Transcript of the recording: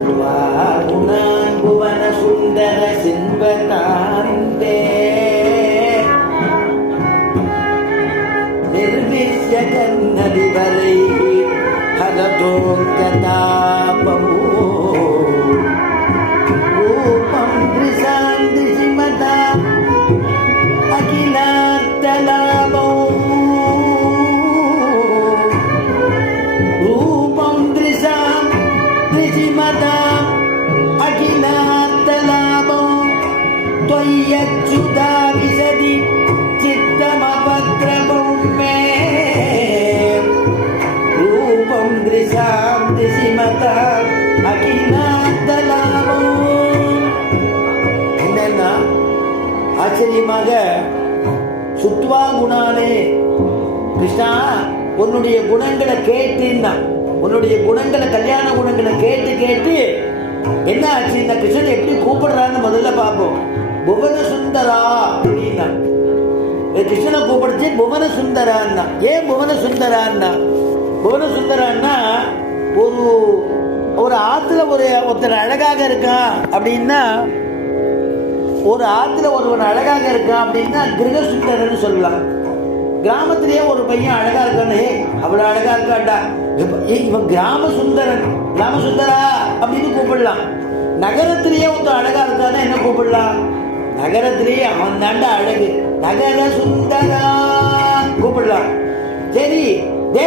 வாகுணான் புவன சுந்தர சின்பதாந்தே நிர்விஷ்ய கன்னதி வரை ஹரதோங்கதாபமோ ரூபம் திரிசாந்தி சிமதா அகிலார்த்தலாபோ ரூபம் திரிசாம் திரிசிமதா அகிலார்த்தலாபோ त्वय्यच्युता विशदि चित्तमपद्रवं मे रूपं दृशां दिशिमता अखिलार्तलाभो. என்னன்னா ஆச்சரியமாக சுத்வா குணானே கிருஷ்ணா உன்னுடைய குணங்களை கேட்டுன்னா உன்னுடைய குணங்களை கல்யாண குணங்களை கேட்டு கேட்டு என்ன ஆச்சு இந்த கிருஷ்ணன் எப்படி கூப்பிடுறான்னு முதல்ல பார்ப்போம். புவன சுந்தரா அப்படின்னா கிருஷ்ணனை கூப்பிடுச்சு புவன சுந்தரான்னா. ஏன் புவன சுந்தரான்னா? புவன சுந்தரான்னா ஒரு ஆத்துல ஒருத்தர் அழகாக இருக்கான் அப்படின்னா ஒரு ஆத்துல ஒருவன் அழகாக இருக்கான் அப்படின்னா கிரக சுந்தரன்னு சொல்லலாம். கிராமத்திலேயே ஒரு பையன் அழகா இருக்கானே அவ்வளவு அழகா இருக்காண்டா இவன் கிராம சுந்தரன் கிராம சுந்தரா அப்படின்னு கூப்பிடலாம். நகரத்திலேயே ஒருத்தர் அழகா இருக்கானா என்ன கூப்பிடலாம்? நகரத்திலேயே அவன் தாண்டா அழகு நகர சுந்தரா கூப்பிடலாம். சரி